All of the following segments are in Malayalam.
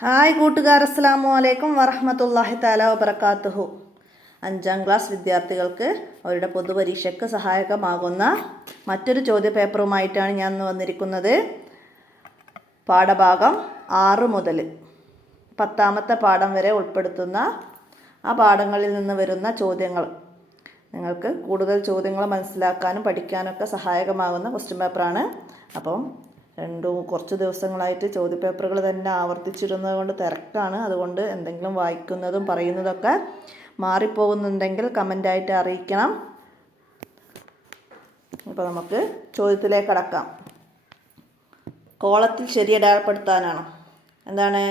ഹായ് കൂട്ടുകാർ, അസ്സലാമു അലൈക്കും വറഹ്മത്തുള്ളാഹി തആല വബറകാതുഹു. 5ാം ക്ലാസ് വിദ്യാർത്ഥികൾക്ക് അവരുടെ പൊതുപരീക്ഷയ്ക്ക് സഹായകമാകുന്ന മറ്റൊരു ചോദ്യപേപ്പറുമായിട്ടാണ് ഞാൻ ഇന്ന് വന്നിരിക്കുന്നത്. പാഠഭാഗം 6 മുതൽ 10ാമത്തെ പാഠം വരെ ഉൾപ്പെടുത്തുന്ന ആ പാഠങ്ങളിൽ നിന്ന് വരുന്ന ചോദ്യങ്ങൾ നിങ്ങൾക്ക് കൂടുതൽ ചോദ്യങ്ങൾ മനസ്സിലാക്കാനും പഠിക്കാനൊക്കെ സഹായകമാകുന്ന ക്വസ്റ്റ്യൻ പേപ്പറാണ്. അപ്പം കുറച്ച് ദിവസങ്ങളായിട്ട് ചോദ്യപേപ്പറുകൾ തന്നെ ആവർത്തിച്ചിരുന്നത് കൊണ്ട് തിരക്കാണ്. അതുകൊണ്ട് എന്തെങ്കിലും വായിക്കുന്നതും പറയുന്നതൊക്കെ മാറിപ്പോകുന്നുണ്ടെങ്കിൽ കമൻ്റായിട്ട് അറിയിക്കണം. അപ്പോൾ നമുക്ക് ചോദ്യത്തിലേക്ക് കടക്കാം. കോളത്തിൽ ശരി അടയാളപ്പെടുത്താനാണ്. എന്താണ്?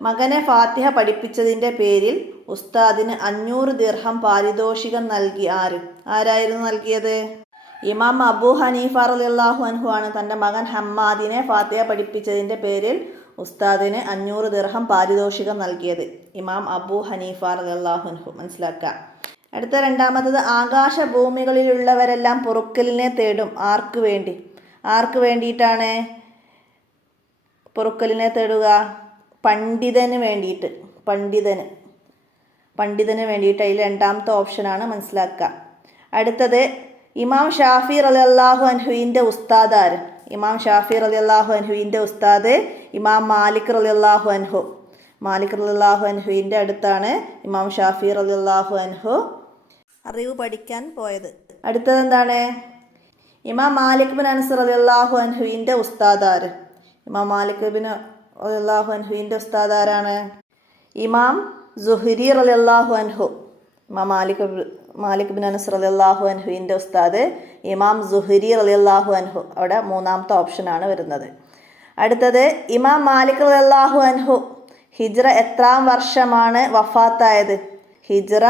മകനെ ഫാത്തിഹ പഠിപ്പിച്ചതിൻ്റെ പേരിൽ ഉസ്താദിന് 500 ദിർഹം പാരിതോഷികം നൽകി. ആരായിരുന്നു നൽകിയത്? ഇമാം അബൂ ഹനീഫ റളിയല്ലാഹു അൻഹു ആണ് തൻ്റെ മകൻ ഹമ്മാദിനെ ഫാത്തിഹ പഠിപ്പിച്ചതിൻ്റെ പേരിൽ ഉസ്താദിന് 500 ദിർഹം പാരിതോഷികം നൽകിയത്. ഇമാം അബൂ ഹനീഫ റളിയല്ലാഹു അൻഹു. മനസ്സിലാക്കാം. അടുത്ത രണ്ടാമത്തത്, ആകാശഭൂമികളിലുള്ളവരെല്ലാം പൊറുക്കലിനെ തേടും. ആർക്ക് വേണ്ടിയിട്ടാണ് പൊറുക്കലിനെ തേടുക? പണ്ഡിതന് വേണ്ടിയിട്ട്. പണ്ഡിതന് വേണ്ടിയിട്ട്. അതിൽ രണ്ടാമത്തെ ഓപ്ഷനാണ്. മനസ്സിലാക്കുക. അടുത്തത്, ഇമാം ഷാഫി റളിയല്ലാഹു അൻഹുവിൻ്റെ ഉസ്താദ് ആര്? ഇമാം ഷാഫി റളിയല്ലാഹു അൻഹുവിൻ്റെ ഉസ്താദ് ഇമാം മാലിക് റളിയല്ലാഹു അൻഹു. മാലിക് റളിയല്ലാഹു അൻഹുവിൻ്റെ അടുത്താണ് ഇമാം ഷാഫി റളിയല്ലാഹു അൻഹു അറിവ് പഠിക്കാൻ പോയത്. അടുത്തത് എന്താണ്? ഇമാം മാലിക് ബിൻ അനസ് റളിയല്ലാഹു അൻഹുവിൻ്റെ ഉസ്താദ് ആര്? ഇമാം മാലിക് ബിൻ റളിയല്ലാഹു അൻഹുവിൻ്റെ ഉസ്താദ് ആരാണ്? ഇമാം സുഹ്രി റളിയല്ലാഹു അൻഹു. ഇമാം മാലിക് ബിൻ അനസ് റളിയല്ലാഹു അൻഹുവിൻ്റെ ഉസ്താദ് ഇമാം സുഹ്രി റളിയല്ലാഹു അൻഹു. അവിടെ മൂന്നാമത്തെ ഓപ്ഷനാണ് വരുന്നത്. അടുത്തത്, ഇമാം മാലിക് റളിയല്ലാഹു അൻഹു ഹിജ്റ എത്രാം വർഷമാണ് വഫാത്തായത്? ഹിജ്റ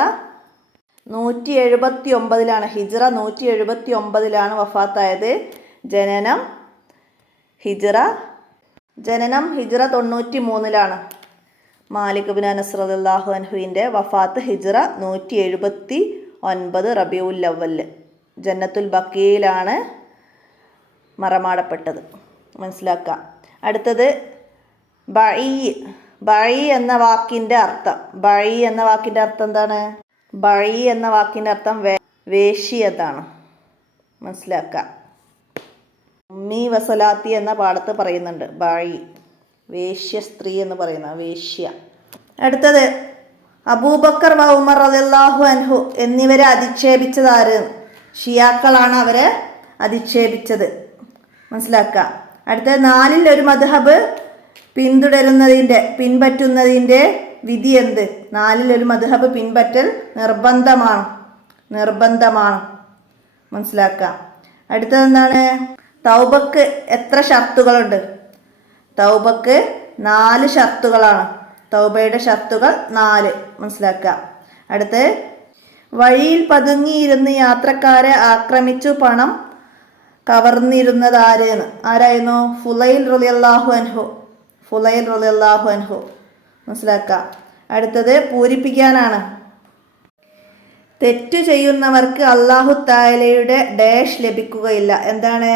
179. ഹിജ്റ 179 വഫാത്തായത്. ജനനം ഹിജ്റ 93. മാലിക് ബിൻ അനസ് റളിയല്ലാഹു അൻഹുവിൻ്റെ വഫാത്ത് ഹിജ്റ 179 റബീഉൽ അവ്വൽ ജന്നത്തുൽ ബഖീയിലാണ് മറമാടപ്പെട്ടത്. മനസ്സിലാക്കാം. അടുത്തത്, ബഈ എന്ന വാക്കിൻ്റെ അർത്ഥം. ബഈ എന്ന വാക്കിൻ്റെ അർത്ഥം എന്താണ്? ബഈ എന്ന വാക്കിൻ്റെ അർത്ഥം വേശ്യ എന്നാണ്. മനസ്സിലാക്കാം. ഉമ്മി വസലാത്തി എന്ന പാഠത്ത് പറയുന്നുണ്ട്. ബഈ വേശ്യ, സ്ത്രീ എന്ന് പറയുന്ന വേശ്യ. അടുത്തത്, അബൂബക്കർ വ ഉമർ റളിയല്ലാഹു അൻഹു എന്നിവരെ അധിക്ഷേപിച്ചത് ആര്? ഷിയാക്കളാണ് അവരെ അധിക്ഷേപിച്ചത്. മനസ്സിലാക്കുക. അടുത്തത്, 4ൽ ഒരു മദ്ഹബ് പിൻപറ്റുന്നതിൻ്റെ വിധി എന്ത്? 4ൽ ഒരു മദ്ഹബ് പിൻപറ്റൽ നിർബന്ധമാണ്. മനസ്സിലാക്കുക. അടുത്തത് എന്താണ്? തൗബക്ക് എത്ര ഷർത്തുകളുണ്ട്? തൗബക്ക് 4 ഷർത്തുകളാണ്. തൗബയുടെ ഷർത്തുകൾ 4. മനസ്സിലാക്കുക. അടുത്ത്, വഴിയിൽ പതുങ്ങിയിരുന്ന് യാത്രക്കാരെ ആക്രമിച്ചു പണം കവർന്നിരുന്നത് ആരായിരുന്നു? ഫുലൈൽ റളിയല്ലാഹു അൻഹു. മനസ്സിലാക്കുക. അടുത്തത്, പൂരിപ്പിക്കാനാണ്. തെറ്റു ചെയ്യുന്നവർക്ക് അല്ലാഹു തആലയുടെ ഡാഷ് ലഭിക്കുകയില്ല. എന്താണ്?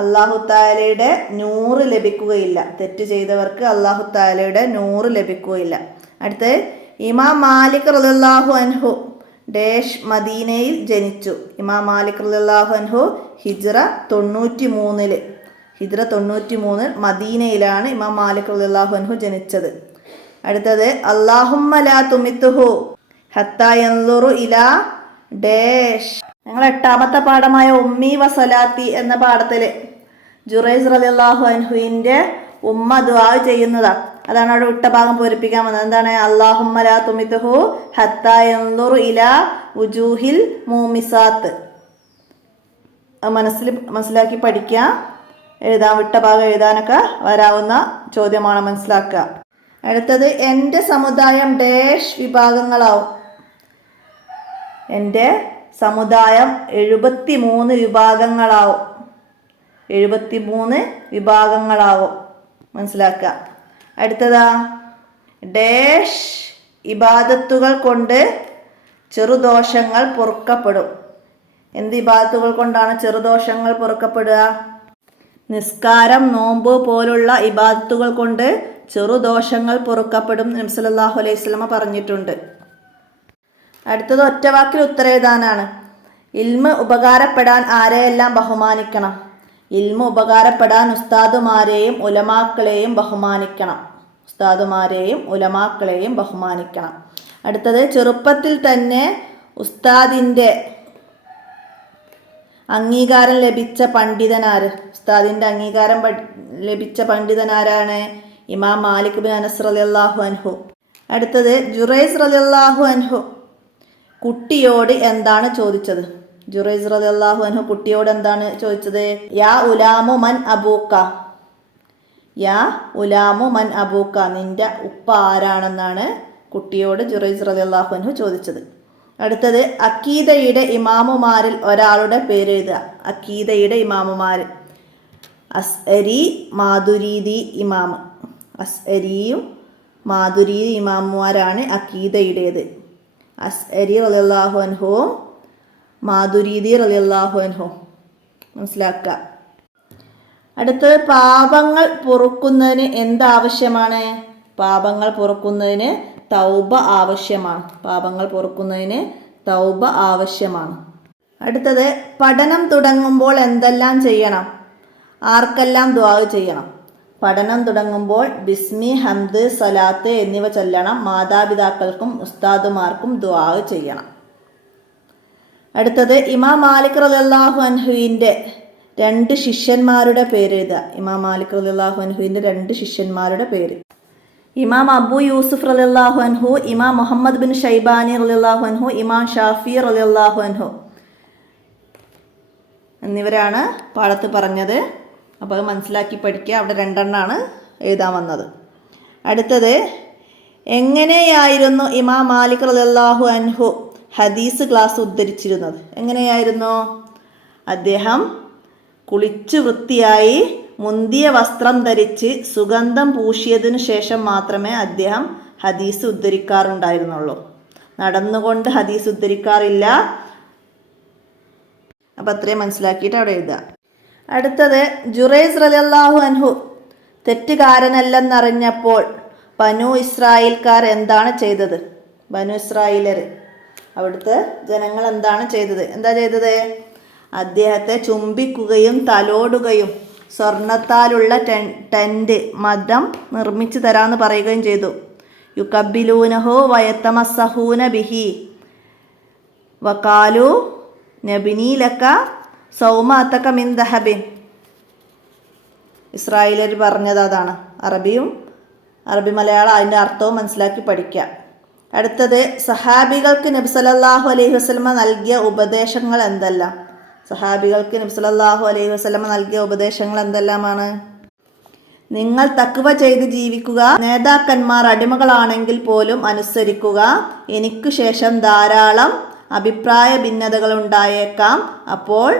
അല്ലാഹു തആലയുടെ 100 ലഭിക്കുകയില്ല. തെറ്റ് ചെയ്തവർക്ക് അല്ലാഹു തആലയുടെ 100 ലഭിക്കുകയില്ല. അടുത്ത്, ഇമാം മാലിക് റളിയല്ലാഹു അൻഹു ഡാഷ് മദീനയിൽ ജനിച്ചു. ഇമാം മാലിക് റളിയല്ലാഹു അൻഹു ഹിജ്റ 93 മദീനയിലാണ് ഇമാം മാലിക് റളിയല്ലാഹു അൻഹു ജനിച്ചത്. അടുത്തത്, അല്ലാഹുമ്മ ലാ തുമിത്തുഹു ഹത്താ യൻളുറു ഇലാ ഡാഷ്. ഞങ്ങൾ 8ാമത്തെ പാഠമായ ഉമ്മി വസലാത്തി എന്ന പാഠത്തിൽ ജുറൈസ് റളിയല്ലാഹു അൻഹുവിൻ്റെ ഉമ്മ ദുആ ചെയ്യുന്നതാ. അതാണ് അവിടെ വിട്ട ഭാഗം പൂരിപ്പിക്കാൻ വന്നത്. എന്താണ്? അല്ലാഹുമ്മ ലാ തുമിത്തുഹു ഹത്താ യൻളുറു ഇലാ വുജൂഹിൽ മൂമിസാത്ത്. മനസ്സിലാക്കി പഠിക്കുക. എഴുതാൻ വിട്ട ഭാഗം എഴുതാനൊക്കെ വരാവുന്ന ചോദ്യമാണ്. മനസ്സിലാക്കുക. അടുത്തത്, എൻ്റെ സമുദായം ഡാഷ് വിഭാഗങ്ങളാവും. എൻ്റെ സമുദായം 73 വിഭാഗങ്ങളാവും. മനസ്സിലാക്കുക. അടുത്തതാ, ഡാഷ് ഇബാദത്തുകൾ കൊണ്ട് ചെറുദോഷങ്ങൾ പൊറുക്കപ്പെടും. എന്ത് ഇബാദത്തുകൾ കൊണ്ടാണ് ചെറുദോഷങ്ങൾ പൊറുക്കപ്പെടുക? നിസ്കാരം, നോമ്പ് പോലുള്ള ഇബാദത്തുകൾ കൊണ്ട് ചെറുദോഷങ്ങൾ പൊറുക്കപ്പെടും നബി സല്ലല്ലാഹു അലൈഹി വസല്ലമ പറഞ്ഞിട്ടുണ്ട്. അടുത്തത് ഒറ്റവാക്കിൽ ഉത്തരേതാനാണ്. ഇൽമ് ഉപകാരപ്പെടാൻ ആരെയെല്ലാം ബഹുമാനിക്കണം? ഇൽമ് ഉപകാരപ്പെടാൻ ഉസ്താദുമാരെയും ഉലമാക്കളെയും ബഹുമാനിക്കണം. ഉസ്താദുമാരെയും ഉലമാക്കളെയും ബഹുമാനിക്കണം. അടുത്തത് ചെറുപ്പത്തിൽ തന്നെ ഉസ്താദിൻ്റെ അംഗീകാരം ലഭിച്ച പണ്ഡിതനാര്? ഉസ്താദിൻ്റെ അംഗീകാരം ലഭിച്ച പണ്ഡിതനാരാണ്? ഇമാം മാലിക് ബിൻ അനസ് റളിയല്ലാഹു അൻഹു. അടുത്തത് ജുറൈസ് റളിയല്ലാഹു അൻഹു കുട്ടിയോട് എന്താണ് ചോദിച്ചത്? ജുറൈസ് റളിയല്ലാഹു അൻഹു കുട്ടിയോട് എന്താണ് ചോദിച്ചത്? യാ ഉലാമു മൻ അബൂക്ക, യാ ഉലാമു മൻ അബൂക്ക, നിന്റെ ഉപ്പ ആരാണെന്നാണ് കുട്ടിയോട് ജുറൈസ് റളിയല്ലാഹു അൻഹു ചോദിച്ചത്. അടുത്തത് അക്കീദയുടെ ഇമാമുമാരിൽ ഒരാളുടെ പേര് എഴുതുക. അക്കീദയുടെ ഇമാമുമാർ അസ്അരി, മാതുരീദി ഇമാം. അസ്അരിയും മാതുരീദി ഇമാമുമാരാണ് അക്കീദയുടേത്. അസ്അരി റളിയല്ലാഹു അൻഹുവും മാതുരീദി റളിയല്ലാഹു അൻഹു മനസ്സിലാക്കുക. അടുത്തത് പാപങ്ങൾ പൊറുക്കുന്നതിന് എന്താവശ്യമാണ്? പാപങ്ങൾ പൊറുക്കുന്നതിന് തൗബ ആവശ്യമാണ്. പാപങ്ങൾ പൊറുക്കുന്നതിന് തൗബ ആവശ്യമാണ്. അടുത്തത് പഠനം തുടങ്ങുമ്പോൾ എന്തെല്ലാം ചെയ്യണം? ആർക്കെല്ലാം ദുആ ചെയ്യണം? പഠനം തുടങ്ങുമ്പോൾ ബിസ്മി, ഹംദ്, സലാത്ത് എന്നിവ ചൊല്ലണം. മാതാപിതാക്കൾക്കും ഉസ്താദുമാർക്കും ദുആ ചെയ്യണം. അടുത്തത് ഇമാം മാലിക് റളിയല്ലാഹു അൻഹുവിൻ്റെ 2 ശിഷ്യന്മാരുടെ പേര് എഴുതുക. ഇമാം മാലിക് റളിയല്ലാഹു അൻഹുവിൻ്റെ 2 ശിഷ്യന്മാരുടെ പേര്. ഇമാം അബു യൂസുഫ് റളിയല്ലാഹു അൻഹു, ഇമാം മുഹമ്മദ് ബിൻ ഷൈബാനി റളിയല്ലാഹു അൻഹു, ഇമാം ഷാഫി റളിയല്ലാഹു അൻഹു എന്നിവരാണ് പാഠത്ത് പറഞ്ഞത്. അപ്പോൾ അത് മനസ്സിലാക്കി പഠിക്കുക. അവിടെ 2 എണ്ണമാണ് എഴുതാൻ വന്നത്. അടുത്തത് എങ്ങനെയായിരുന്നു ഇമാം മാലിക് റളിയല്ലാഹു അൻഹു ഹദീസ് ക്ലാസ് ഉദ്ധരിച്ചിരുന്നത്? എങ്ങനെയായിരുന്നു? അദ്ദേഹം കുളിച്ച് വൃത്തിയായി മുന്തിയ വസ്ത്രം ധരിച്ച് സുഗന്ധം പൂശിയതിനു ശേഷം മാത്രമേ അദ്ദേഹം ഹദീസ് ഉദ്ധരിക്കാറുണ്ടായിരുന്നുള്ളൂ. നടന്നുകൊണ്ട് ഹദീസ് ഉദ്ധരിക്കാറില്ല. അപ്പം അത്രയും മനസ്സിലാക്കിയിട്ട് അവിടെ എഴുതുക. അടുത്തത് ജുറൈസ് റളിയല്ലാഹു അൻഹു തെറ്റുകാരനല്ലെന്നറിഞ്ഞപ്പോൾ ബനു ഇസ്രായേൽക്കാർ എന്താണ് ചെയ്തത്? ബനു ഇസ്രായേലർ, അവിടുത്തെ ജനങ്ങൾ എന്താണ് ചെയ്തത്? എന്താ ചെയ്തത്? അദ്ദേഹത്തെ ചുംബിക്കുകയും തലോടുകയും സ്വർണത്താലുള്ള ടെൻറ്റ് മദം നിർമ്മിച്ചു തരാമെന്ന് പറയുകയും ചെയ്തു. യുകബ്ബിലൂനഹു വയത്തമസ്സഹൂന ബിഹി വകാലു നബിനി ലക സൗമാതക മിൻ ദഹബിൻ. ഇസ്രായേലർ പറഞ്ഞത് അതാണ്. അറബി മലയാളം അതിൻ്റെ അർത്ഥവും മനസ്സിലാക്കി പഠിക്കുക. അടുത്തത് സഹാബികൾക്ക് നബി സല്ലല്ലാഹു അലൈഹി വസല്ലമ നൽകിയ ഉപദേശങ്ങൾ എന്തെല്ലാം? സഹാബികൾക്ക് നബി സല്ലല്ലാഹു അലൈഹി വസല്ലമ നൽകിയ ഉപദേശങ്ങൾ എന്തെല്ലാമാണ്? നിങ്ങൾ തഖ്വ ചെയ്ത് ജീവിക്കുക, നേതാക്കന്മാർ അടിമകളാണെങ്കിൽ പോലും അനുസരിക്കുക, എനിക്ക് ശേഷം ധാരാളം അഭിപ്രായ ഭിന്നതകൾ ഉണ്ടായേക്കാം, അപ്പോൾ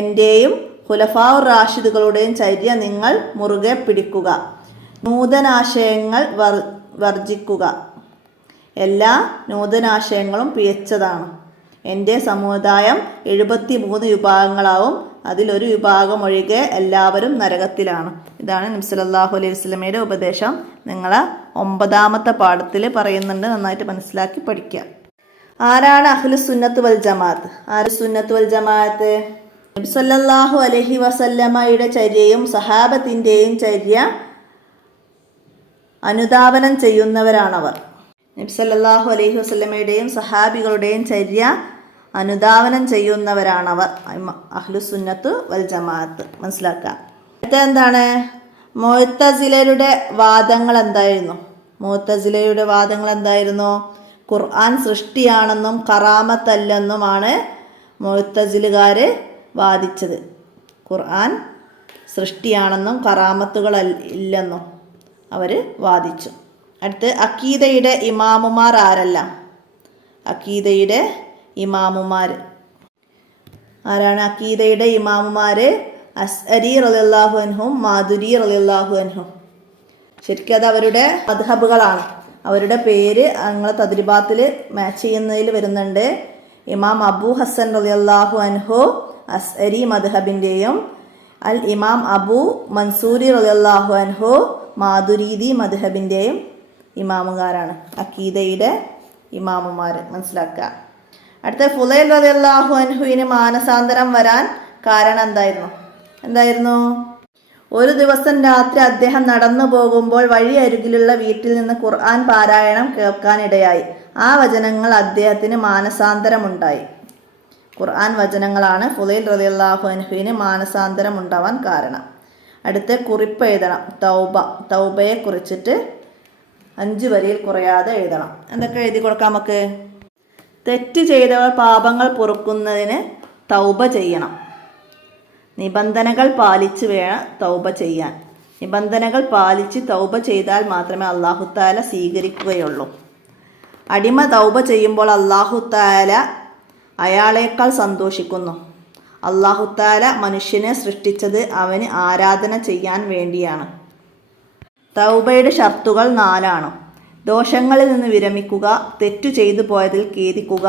എൻ്റെയും ഖുലഫാഉർ റാഷിദുകളുടെയും ചര്യ നിങ്ങൾ മുറുകെ പിടിക്കുക, നൂതനാശയങ്ങൾ വർജിക്കുക. എല്ലാ നൂതനാശയങ്ങളും പിഴച്ചതാണ്. എൻ്റെ സമുദായം 73 വിഭാഗങ്ങളാവും, അതിലൊരു വിഭാഗം ഒഴികെ എല്ലാവരും നരകത്തിലാണ്. ഇതാണ് നബി സല്ലല്ലാഹു അലൈഹി വസല്ലമയുടെ ഉപദേശം. നിങ്ങളെ 9ാമത്തെ പാഠത്തിൽ പറയുന്നുണ്ട്. നന്നായിട്ട് മനസ്സിലാക്കി പഠിക്കുക. ആരാണ് അഹ്ലുസ് സുന്നത്ത് വൽ ജമാഅത്ത്? ആര് സുന്നത്ത് വൽ ജമാഅത്ത്? നബി സല്ലല്ലാഹു അലൈഹി വസല്ലമയുടെ ചര്യയും സഹാബത്തിൻ്റെയും ചര്യ അനുധാവനം ചെയ്യുന്നവരാണവർ. നബി സല്ലല്ലാഹു അലൈഹി വസല്ലമയുടെയും സഹാബികളുടെയും ചര്യ അനുധാവനം ചെയ്യുന്നവരാണവർ അഹ്ലുസ് സുന്നത്ത് വൽ ജമാഅത്ത്. മനസ്സിലാക്കുക. അടുത്ത എന്താണ്? മുഅ്തസിലരുടെ വാദങ്ങൾ എന്തായിരുന്നു? മുഅ്തസിലയുടെ വാദങ്ങൾ എന്തായിരുന്നു? ഖുർആൻ സൃഷ്ടിയാണെന്നും കറാമത്തല്ലെന്നുമാണ് മുഅ്തസിലുകാർ വാദിച്ചത്. ഖുർആൻ സൃഷ്ടിയാണെന്നും കറാമത്തുകൾ ഇല്ലെന്നും അവർ വാദിച്ചു. അടുത്ത് അക്കീദയുടെ ഇമാമുമാർ ആരെല്ലാം? അക്കീദയുടെ ഇമാമുമാർ ആരാണ്? അക്കീദയുടെ ഇമാമുമാർ അസ്അരി റളിയല്ലാഹു അൻഹും മാതുരി റളിയല്ലാഹു അൻഹും. ശരിക്കും അത് അവരുടെ മദ്ഹബുകളാണ്. അവരുടെ പേര് ഞങ്ങൾ തദ്രിബാത്തിൽ മാച്ച് ചെയ്യുന്നതിൽ വരുന്നുണ്ട്. ഇമാം അബൂ ഹസൻ റളിയല്ലാഹു അൻഹു അസ്അരി മദ്ഹബിൻ്റെയും അൽ ഇമാം അബു മൻസൂരി റളിയല്ലാഹു അൻഹു മാതുരീദി മദ്ഹബിൻ്റെയും ഇമാമുകാരാണ്, അക്കീദയുടെ ഇമാമുമാർ. മനസ്സിലാക്കുക. അടുത്ത ഫുലൈൽ റളിയല്ലാഹു അൻഹുവിന് മാനസാന്തരം വരാൻ കാരണം എന്തായിരുന്നു? ഒരു ദിവസം രാത്രി അദ്ദേഹം നടന്നു പോകുമ്പോൾ വഴി അരികിലുള്ള വീട്ടിൽ നിന്ന് ഖുർആൻ പാരായണം കേൾക്കാനിടയായി. ആ വചനങ്ങൾ അദ്ദേഹത്തിന് മാനസാന്തരമുണ്ടായി. ഖുർആൻ വചനങ്ങളാണ് ഫുലൈൽ റളിയല്ലാഹു അൻഹുവിന് മാനസാന്തരം ഉണ്ടാവാൻ കാരണം. അടുത്ത കുറിപ്പ് എഴുതണം. തൗബയെ കുറിച്ചിട്ട് 5 വരിയിൽ കുറയാതെ എഴുതണം. എന്തൊക്കെ എഴുതി കൊടുക്കാം നമുക്ക്? തെറ്റ് ചെയ്തവർ പാപങ്ങൾ പൊറുക്കുന്നതിന് തൗബ ചെയ്യണം. നിബന്ധനകൾ പാലിച്ച് വേണം തൗബ ചെയ്യാൻ. നിബന്ധനകൾ പാലിച്ച് തൗബ ചെയ്താൽ മാത്രമേ അല്ലാഹു തആല സ്വീകരിക്കുകയുള്ളൂ. അടിമ തൗബ ചെയ്യുമ്പോൾ അല്ലാഹു തആല അയാളേക്കാൾ സന്തോഷിക്കുന്നു. അല്ലാഹു തആല മനുഷ്യനെ സൃഷ്ടിച്ചത് അവന് ആരാധന ചെയ്യാൻ വേണ്ടിയാണ്. തൗബയുടെ ഷർത്തുകൾ 4 ദോഷങ്ങളിൽ നിന്ന് വിരമിക്കുക, തെറ്റു ചെയ്തു പോയതിൽ ഖേദിക്കുക,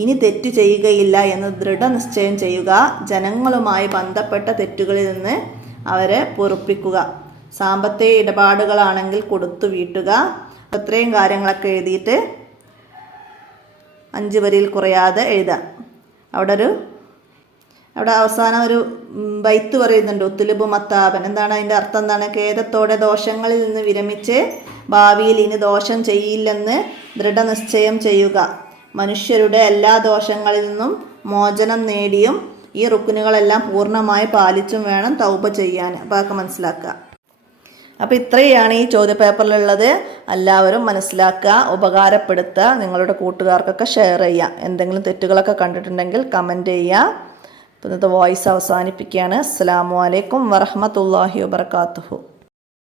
ഇനി തെറ്റു ചെയ്യുകയില്ല എന്ന് ദൃഢനിശ്ചയം ചെയ്യുക, ജനങ്ങളുമായി ബന്ധപ്പെട്ട തെറ്റുകളിൽ നിന്ന് അവരെ പൊറുപ്പിക്കുക, സാമ്പത്തിക ഇടപാടുകളാണെങ്കിൽ കൊടുത്തു വീട്ടുക. അത്രയും കാര്യങ്ങളൊക്കെ എഴുതിയിട്ട് 5 വരിയിൽ കുറയാതെ എഴുതാം. അവിടെ അവസാനം ഒരു ബൈത്ത് പറയുന്നുണ്ട്, ഉത്തുലുബു മത്താബൻ. എന്താണ് അതിൻ്റെ അർത്ഥം? ഖേദത്തോടെ ദോഷങ്ങളിൽ നിന്ന് വിരമിച്ച് ഭാവിയിൽ ഇനി ദോഷം ചെയ്യില്ലെന്ന് ദൃഢനിശ്ചയം ചെയ്യുക. മനുഷ്യരുടെ എല്ലാ ദോഷങ്ങളിൽ നിന്നും മോചനം നേടിയും ഈ റുക്കുനുകളെല്ലാം പൂർണ്ണമായി പാലിച്ചും വേണം തൗബ ചെയ്യാൻ. അപ്പോൾ അതൊക്കെ മനസ്സിലാക്കുക. അപ്പോൾ ഇത്രയാണ് ഈ ചോദ്യപേപ്പറിലുള്ളത്. എല്ലാവരും മനസ്സിലാക്കുക, ഉപകാരപ്പെടുത്തുക, നിങ്ങളുടെ കൂട്ടുകാർക്കൊക്കെ ഷെയർ ചെയ്യുക. എന്തെങ്കിലും തെറ്റുകളൊക്കെ കണ്ടിട്ടുണ്ടെങ്കിൽ കമൻറ്റ് ചെയ്യുക. ഇന്നത്തെ വോയിസ് അവസാനിപ്പിക്കുകയാണ്. അസ്സലാമു അലൈക്കും വറഹ്മത്തുള്ളാഹി വബറകാതുഹു.